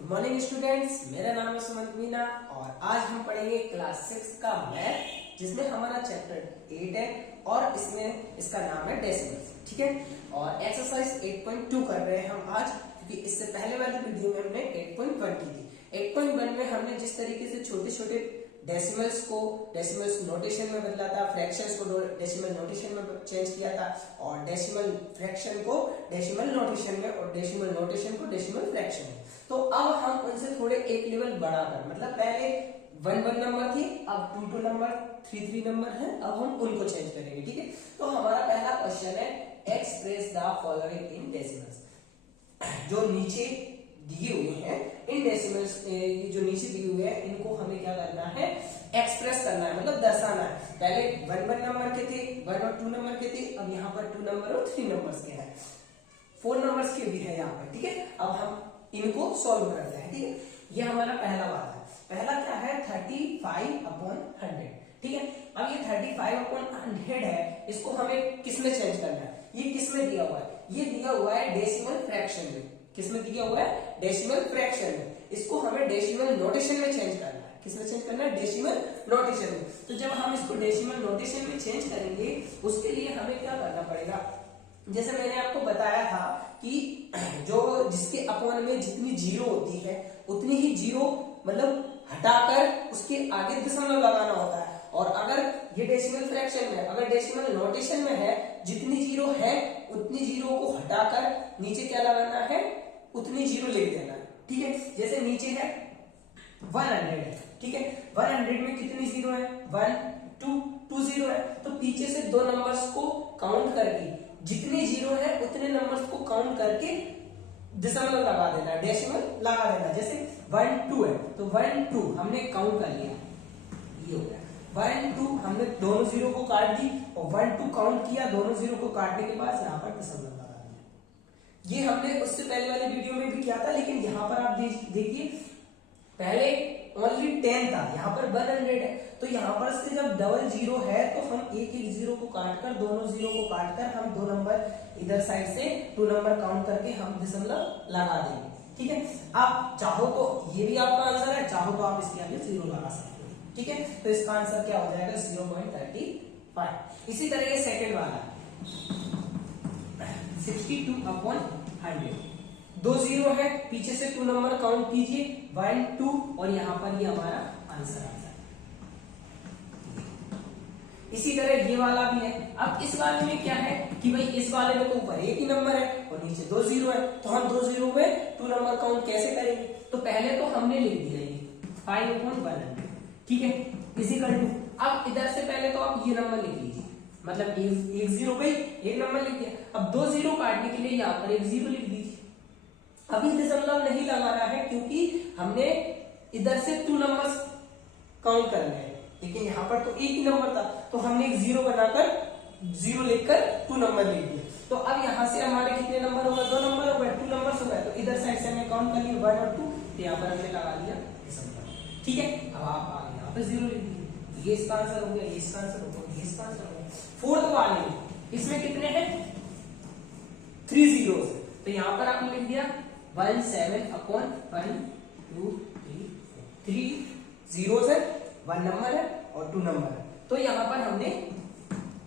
Good morning students, मेरा नाम है सुमंत मीना और आज हम पढ़ेंगे क्लास 6 का मैथ जिसमें हमारा चैप्टर 8 है और इसमें इसका नाम है डेसिमल्स। ठीक है, और एक्सरसाइज 8.2 कर रहे हैं हम आज, क्योंकि इससे पहले वाली वीडियो में हमने 8.1 की थी। 8.1 में हमने जिस तरीके से छोटे छोटे डेसिमल्स को डेसिमल्स नोटेशन में बदला था, फ्रैक्शंस को डेसिमल नोटेशन में चेंज किया था, और डेसिमल फ्रैक्शन को डेसिमल नोटेशन में और डेसिमल नोटेशन को डेसिमल फ्रैक्शन में। तो अब हम उनसे थोड़े एक लेवल बढ़ाकर, मतलब पहले 1 नंबर थी, अब 2 नंबर, 3 नंबर है, अब हम उनको चेंज करेंगे। ठीक है, तो हमारा पहला क्वेश्चन है express the following in decimals. जो नीचे दिए हुए हैं इन डेसिमल्स, जो नीचे दिए हुए हैं इनको हमें क्या करना है, एक्सप्रेस करना है, मतलब दर्शाना है। पहले 1 नंबर के थे, 1 और 2 नंबर के थे, अब यहाँ पर 2 नंबर और 3 नंबर के हैं, 4 नंबर के भी है यहाँ पर। ठीक है, अब हम इनको सॉल्व करते हैं। ठीक है, ये हमारा पहला बात है। पहला क्या है, 35/100। ठीक है, अब ये 35/100 है, इसको हमें किसमें चेंज करना है, ये किसमें दिया हुआ है, ये दिया हुआ है डेसिमल फ्रैक्शन में। किसमें दिया हुआ है, डेसिमल फ्रैक्शन में। इसको हमें डेसिमल नोटेशन में चेंज करना है। किसमें चेंज करना है, डेसिमल नोटेशन में। तो जब हम इसको डेसिमल नोटेशन में चेंज करेंगे, उसके लिए हमें क्या करना पड़ेगा, जैसे मैंने आपको बताया था कि जो जिसके अपॉन में जितनी जीरो होती है उतनी ही जीरो मतलब हटाकर उसके आगे दशमलव लगाना होता है। और अगर ये डेसिमल फ्रैक्शन में, अगर डेसिमल नोटेशन में है, जितनी जीरो है उतनी जीरो को हटाकर नीचे क्या लगाना है, उतनी जीरो लिख देना है। ठीक है, जैसे नीचे है 100 है। ठीक है, 100 में कितनी जीरो है, 1 2 जीरो है, तो पीछे से 2 नंबर्स को काउंट करके जितने जीरो है उतने नंबर्स को काउंट करके दशमलव लगा देना, डेसिमल लगा देना। जैसे 1 2 है तो 1 2 हमने काउंट कर लिया, ये हो गया 1 2, हमने दोनों जीरो को काट दी और 1 2 काउंट किया, दोनों जीरो को काटने के बाद यहाँ पर दशमलव लगा दिया। ये हमने उससे पहले वाली वीडियो में भी किया था, लेकिन यहाँ पर आप देखिए पहले ओनली 10 था, यहाँ पर 100 है, तो यहाँ पर से जब डबल जीरो है तो हम एक एक जीरो को काटकर, दोनों जीरो को काटकर हम 2 नंबर इधर साइड से 2 नंबर काउंट करके हम दशमलव लगा देंगे। ठीक है, आप चाहो तो ये भी आपका आंसर है, चाहो तो आप इसके आगे 0 लगा सकते हो। ठीक है, तो इसका आंसर क्या हो जाएगा, 0.35। इसी तरह ये सेकेंड वाला 62/100, 2 जीरो है, पीछे से 2 नंबर काउंट कीजिए, 1 2, और यहाँ पर ये हमारा आंसर आता है। इसी तरह ये वाला भी है। अब इस वाले में क्या है कि भाई इस वाले में तो ऊपर एक ही नंबर है और नीचे 2 जीरो है, तो हम 2 जीरो में 2 नंबर काउंट कैसे करेंगे, तो पहले तो हमने लिख दिया ये 5/100। ठीक है, इजिकल टू, अब इधर से पहले तो आप ये नंबर लिख लीजिए, मतलब एक जीरो पे एक नंबर लिख दिया। अब 2 जीरो काटने के लिए यहाँ पर एक जीरो लिख दीजिए। अभी दशमलव नहीं लगाना है क्योंकि हमने इधर से 2 नंबर्स काउंट करने हैं, लेकिन यहाँ पर तो एक ही नंबर था, तो हमने एक जीरो बनाकर, जीरो लिखकर 2 नंबर लिख दिए। तो अब यहाँ से हमारे कितने नंबर हो गए, 2 नंबर हो गए, 2 नंबर हो गए, तो इधर साइड से हमने काउंट कर लिया 1 और 2, तो यहाँ पर हमने लगा दिया दशमलव। ठीक है, अब आप आगे यहाँ पे जीरो लिख दीजिए, ये इसका आंसर हो गया, ये इसका आंसर हो गया, ये इसका आंसर हो गया। फोर्थ वाले इसमें कितने हैं, 3 जीरो, तो यहाँ पर आपने लिख दिया 17/1 2 3 3 जीरो है, 1 नंबर है और 2 नंबर है। तो यहाँ पर हमने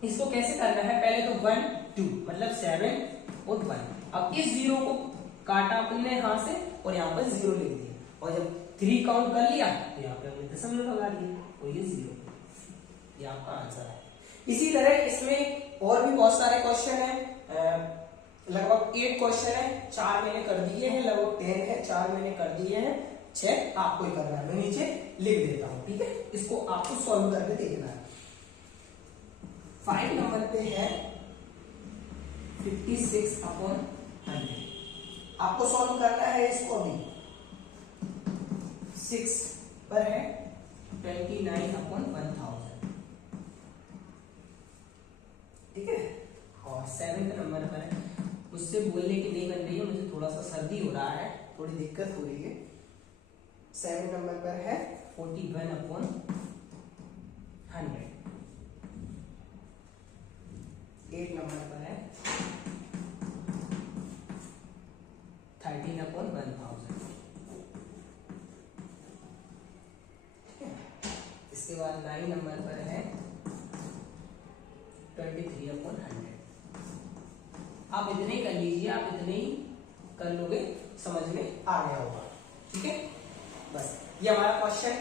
इसको कैसे करना है, पहले तो 1 2 मतलब 7 और 1। अब इस जीरो को काटा अपने हाथ से और यहाँ पर जीरो लिख दिया, और जब 3 काउंट कर लिया तो यहाँ पे हमने दशमलव लगा दिया और ये जीरो, ये आपका आंसर है। इसी तरह इसमें और भी बहुत सारे क्वेश्चन है, लगभग 8 क्वेश्चन है, 4 मैंने कर दिए हैं, लगभग 10 है, 4 मैंने कर दिए हैं, 6 आपको ही करना है, मैं नीचे लिख देता हूं। ठीक है, इसको आपको सॉल्व करके देखना है। 5 नंबर पे है 56/100, आपको सॉल्व करना है इसको भी। 6 पर है 29/1000। ठीक है, और 7 नंबर पर है, मुझसे बोलने की नहीं बन रही है, मुझे थोड़ा सा सर्दी हो रहा है, थोड़ी दिक्कत हो रही है। 7 नंबर पर है 41/100। 8 नंबर पर है 13/1000। इसके बाद 9 नंबर पर है 23/100। आप इतने ही कर लीजिए, आप इतने ही कर लोगे, समझ में आ गया होगा। ठीक है, बस ये हमारा क्वेश्चन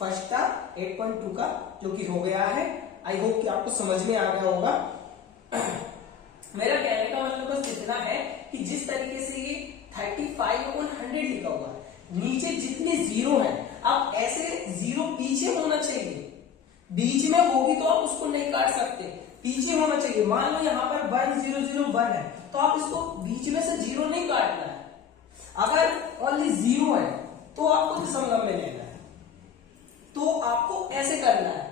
फर्स्ट था 8.2 का, जो कि हो गया है। आई होप कि आपको समझ में आ गया होगा। मेरा कहने का मतलब बस इतना है कि जिस तरीके से ये 35/100 लिखा हुआ है, नीचे जितने जीरो है, अब ऐसे जीरो पीछे होना चाहिए, बीच में होगी तो आप उसको नहीं काट सकते, पीछे होना चाहिए। मान लो यहाँ पर 1001 है, तो आप इसको बीच में से जीरो नहीं काटना है। अगर ओनली जीरो है तो आपको दशमलव में लेना है, तो आपको ऐसे करना है।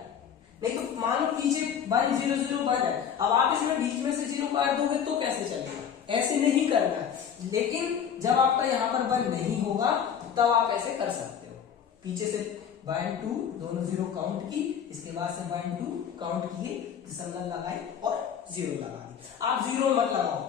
नहीं तो मान लो पीछे 1001 है, अब आप इसमें बीच में से जीरो काट दोगे तो कैसे चलेगा, ऐसे नहीं करना है। लेकिन जब आपका यहाँ पर 1 नहीं होगा तब आप ऐसे कर सकते हो, पीछे से 1 2 दोनों जीरो काउंट की, इसके बाद से 1 2 काउंट किए, दशमलव लगाए और जीरो लगा दी। आप जीरो मत लगाओ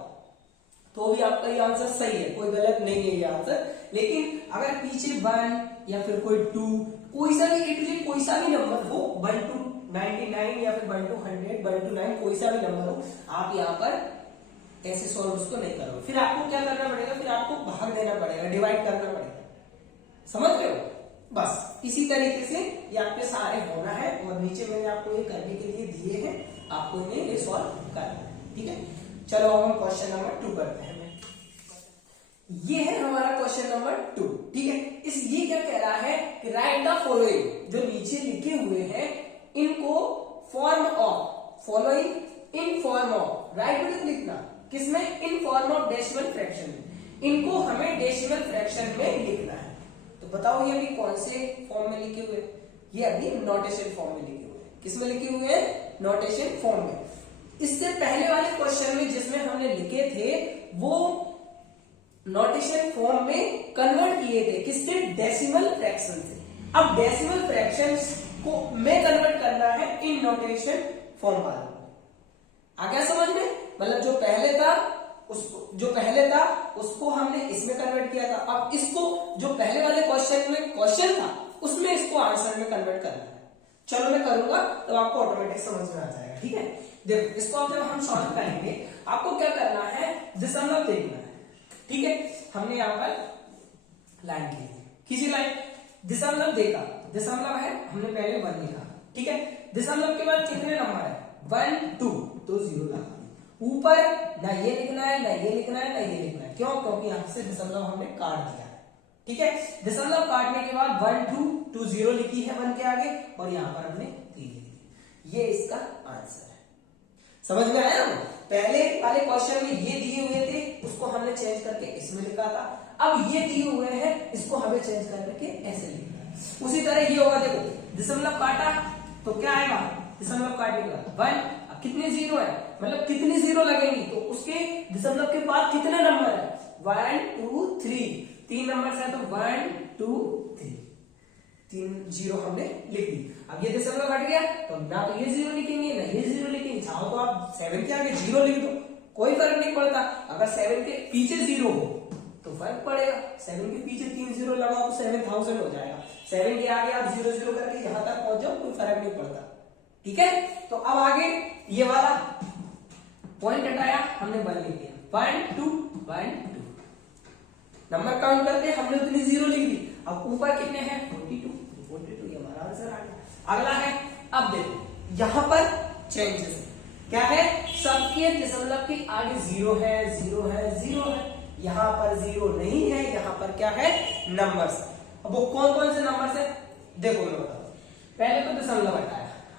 तो भी आपका ये आंसर सही है, कोई गलत नहीं है ये आंसर। लेकिन अगर पीछे 1 या फिर कोई 2, कोई सा भी A to Z कोई सा भी नंबर हो, 1 to 99 या फिर 1 to 100, 1 to 9 कोई सा भी नंबर हो, आप यहाँ पर ऐसे सॉल्व उसको नहीं करोगे। फिर आपको क्या करना पड़ेगा, फिर आपको भाग देना पड़ेगा, डिवाइड करना पड़ेगा। समझ रहे हो? बस इसी तरीके से ये आपके सारे होना है, और नीचे मैंने आपको ये करने के लिए दिए हैं, आपको इन्हें ये सॉल्व करना है। ठीक है, चलो अब हम क्वेश्चन नंबर 2 करते हैं। ये है हमारा क्वेश्चन नंबर 2। ठीक है, ये क्या कह रहा है कि राइट द फॉलोइंग, जो नीचे लिखे हुए हैं इनको form of following in form of, right मतलब लिखना किसमें, in form of decimal fraction में, इनको हमें डेसिमल फ्रैक्शन में लिखना है। तो बताओ ये अभी कौन से फॉर्म में लिखे हुए, ये अभी नोटेशन फॉर्म में लिखे हुए हैं। किसमें लिखे हुए हैं, नोटेशन फॉर्म में। इससे पहले वाले क्वेश्चन में जिसमें हमने लिखे थे वो नोटेशन फॉर्म में कन्वर्ट किए थे, किससे, डेसिमल फ्रैक्शन से। अब डेसिमल फ्रैक्शंस को में कन्वर्ट करना है इन नोटेशन फॉर्म वालों को। आ गया समझ में? मतलब जो पहले था उसको हमने इसमें कन्वर्ट किया था, अब इसको जो पहले वाले क्वेश्चन में क्वेश्चन था उसमें इसको आंसर में कन्वर्ट करना है। चलो मैं करूंगा तो आपको ऑटोमेटिक समझ में आ जाएगा। ठीक है, देखो इसको अब जब हम सॉल्व करेंगे आपको क्या करना है, दशमलव देखना है। ठीक है, हमने यहाँ पर लाइन खींची लाइन, दशमलव देखा, दशमलव है, हमने पहले 1 लिखा। ठीक है, दशमलव के बाद कितने नंबर है, 1 2, तो जीरो लगा। ऊपर ना ये लिखना है, ना ये लिखना है, ना ये लिखना है। क्यों? क्योंकि यहां से दशमलव हमने काट दिया है। ठीक है, दशमलव काटने के बाद 1 2 2 0 लिखी है 1 के आगे, और यहां पर हमने 3 लिखी। ये इसका आंसर है। समझ में आया ना? पहले वाले क्वेश्चन में ये दिए हुए थे, उसको हमने चेंज करके इसमें लिखा था। अब ये दिए हुए हैं, इसको हमें चेंज करके ऐसे लिखना है। उसी तरह ये होगा, देखो दशमलव काटा तो क्या आएगा, दशमलव काटने के बाद 1, अब कितने जीरो है, मतलब कितनी जीरो लगेंगी, तो उसके दशमलव के बाद कितने नंबर है, 1 2 3, 3 नंबर है, तो 1 2 3, 3 जीरो हमने लिख दी। अब ये दशमलव कट गया तो ना तो ये जीरो लिखेंगे ना ये जीरो लिखेंगे। चाहो तो आप 7 के आगे जीरो लिख दो, कोई फर्क नहीं पड़ता। अगर 7 के पीछे जीरो हो तो फर्क पड़ेगा, 7 के पीछे 3 जीरो लगाओ तो 7000 हो जाएगा। 7 के आगे आप 0 0 करके यहां तक पहुंच जाओ, कोई फर्क नहीं पड़ता। ठीक है, तो अब आगे ये वाला पॉइंट हटाया, हमने 1 लिख दिया, 1 2 1 2 नंबर काउंट करके हमने उतनी जीरो लिख दी। अब ऊपर कितने हैं, 42, ये हमारा आंसर आ गया। अगला है, अब देखो यहां पर चेंजेस क्या है, सबके दशमलव के आगे जीरो है, जीरो है, जीरो है। यहां पर जीरो नहीं है, यहां पर क्या है, नंबर्स। अब वो कौन कौन से नंबर्स है, देखो मैं बताऊं। पहले तो दशमलव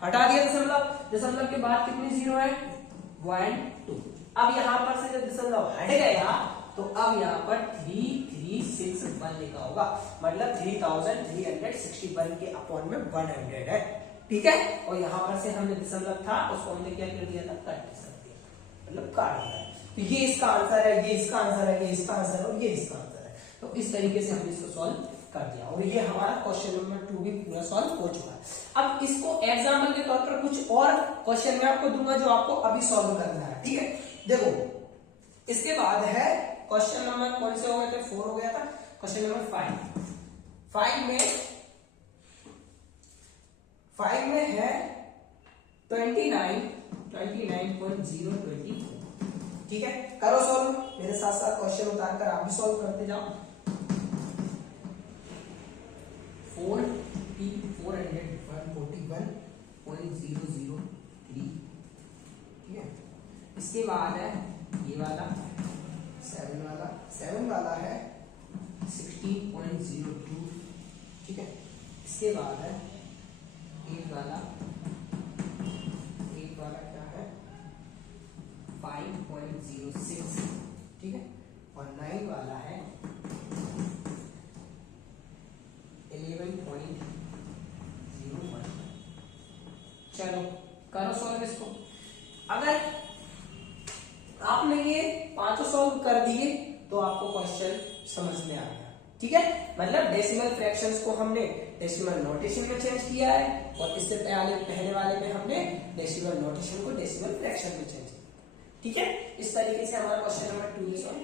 हटा दिया दशमलव, दशमलव के बाद कितनी जीरो है, 1 2। अब यहां पर से जब दशमलव हट गया तो अब यहाँ पर 3361 लिखा होगा, मतलब 3361 के अपॉन में 100 है। ठीक है, और यहाँ पर से हमने दशमलव था उसको हमने क्या कर दिया था, कट कर दिया, मतलब काट दिया। तो ये इसका आंसर है, ये इसका आंसर है, ये इसका आंसर है, और ये इसका आंसर है। तो इस तरीके से हमने इसको सॉल्व कर दिया, और ये हमारा क्वेश्चन नंबर 2 भी पूरा सॉल्व हो चुका है। अब इसको एग्जाम्पल के तौर पर कुछ और क्वेश्चन मैं आपको दूंगा जो आपको अभी सॉल्व करना है। ठीक है, देखो इसके बाद है क्वेश्चन नंबर कौन से हो गए थे, 4 हो गया था। क्वेश्चन नंबर 5 में 5 में है 29.024। ठीक है, करो सॉल्व, मेरे साथ साथ क्वेश्चन उतार कर आप भी सॉल्व करते जाओ। 441.003। ठीक है, इसके बाद है ये वाला 7 वाला है 16.02। ठीक है, इसके बाद है 8 वाला क्या है 5.06। ठीक है, और 9 वाला है 11.01। चलो करो सॉल्व इसको। अगर आपने ये पांचों सॉल्व कर दिए तो आपको क्वेश्चन समझ में आ गया। ठीक है, मतलब डेसिमल फ्रैक्शंस को हमने डेसिमल नोटेशन में चेंज किया है और इससे पहले वाले में हमने डेसिमल नोटेशन को डेसिमल फ्रैक्शन में चेंज किया। ठीक है, इस तरीके से हमारा क्वेश्चन नंबर 2 है सॉल्व।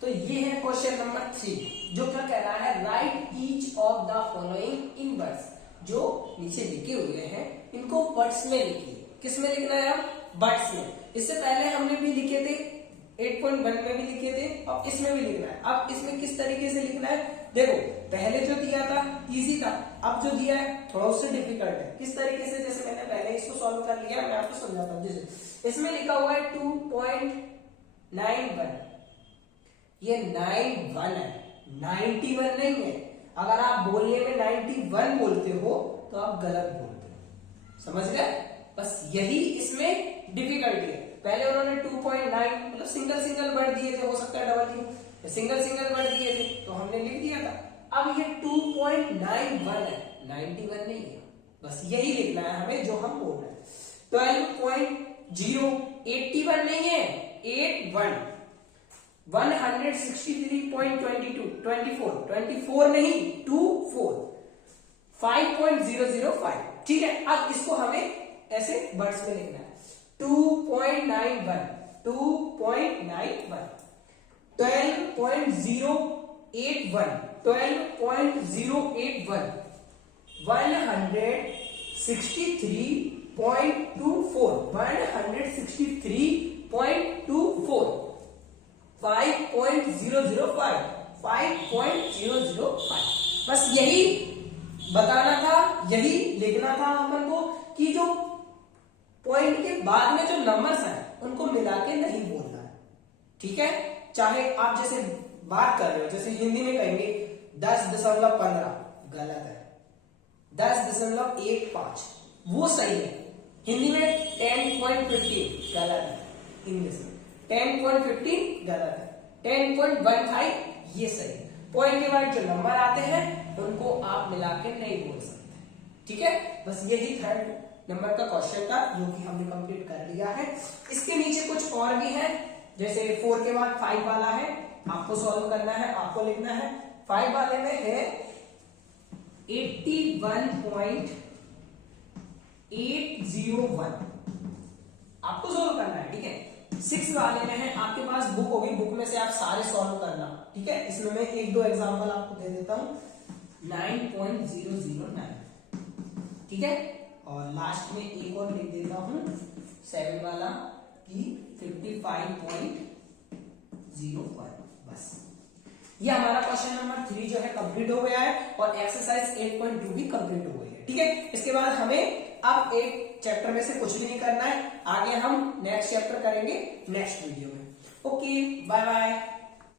तो ये है क्वेश्चन नंबर 3, जो क्या कह रहा है, right each of the following in words. जो नीचे लिखे हुए हैं इनको वर्ड्स में लिखिए। किस में लिखना है आप? वर्ड्स में। इससे पहले हमने भी लिखे थे 8.1 में भी लिखे थे, अब इसमें भी लिखना है। अब इसमें किस तरीके से लिखना है, देखो पहले जो दिया था इजी था, अब जो दिया है थोड़ा उससे डिफिकल्ट है। किस तरीके से, जैसे मैंने पहले इसको सॉल्व कर लिया, मैं आपको समझाता हूँ। जैसे इसमें लिखा हुआ है 2.91, ये 91 है, 91 नहीं है। अगर आप बोलने में 91 बोलते हो तो आप गलत बोलते हो, समझ गए? बस यही इसमें डिफिकल्टी है। पहले उन्होंने 2.9 मतलब सिंगल वर्ड दिए थे, हो सकता है डबल दिए, सिंगल वर्ड दिए थे तो हमने लिख दिया था। अब ये 2.91 है, 91 नहीं है। बस यही लिखना है हमें जो हम बोल रहे हैं। 12.0 81 नहीं है, 81 163.22 24 नहीं 24 5.005। ठीक है, अब इसको हमें ऐसे वर्ड्स में लिखना है। 2.91 12.081 163.24 5.005 5.005। बस यही बताना था, यही लिखना था अपन को कि जो पॉइंट के बाद में जो नंबर्स हैं उनको मिला के नहीं बोलना है। ठीक है, चाहे आप जैसे बात कर रहे हो, जैसे हिंदी में कहेंगे 10.15 गलत है, 10.15 वो सही है। हिंदी में 10.15 गलत है, इंग्लिश में 10.15 गलत है, 10.15 ये सही है। पॉइंट के बाद जो नंबर आते हैं उनको आप मिला के नहीं बोल सकते। ठीक है, बस यही थर्ड नंबर का क्वेश्चन था जो कि हमने कंप्लीट कर लिया है। इसके नीचे कुछ और भी है, जैसे 4 के बाद 5 वाला है, आपको सॉल्व करना है, आपको लिखना है। 5 वाले में है 81.801, आपको सॉल्व करना है। ठीक है, 6 वाले में है, आपके पास बुक होगी, बुक में से आप सारे सॉल्व करना। ठीक है, इसमें मैं 1-2 एग्जांपल आपको दे देता हूं। 9.009। ठीक है, और लास्ट में एक और लिख देता हूं 7 वाला की 55.01। बस ये हमारा क्वेश्चन नंबर 3 जो है कंप्लीट हो गया है और एक्सरसाइज 8.2 भी कंप्लीट हो गई है। ठीक है, इसके बाद हमें अब एक चैप्टर में से कुछ भी नहीं करना है, आगे हम नेक्स्ट चैप्टर करेंगे नेक्स्ट वीडियो में। Okay, bye bye.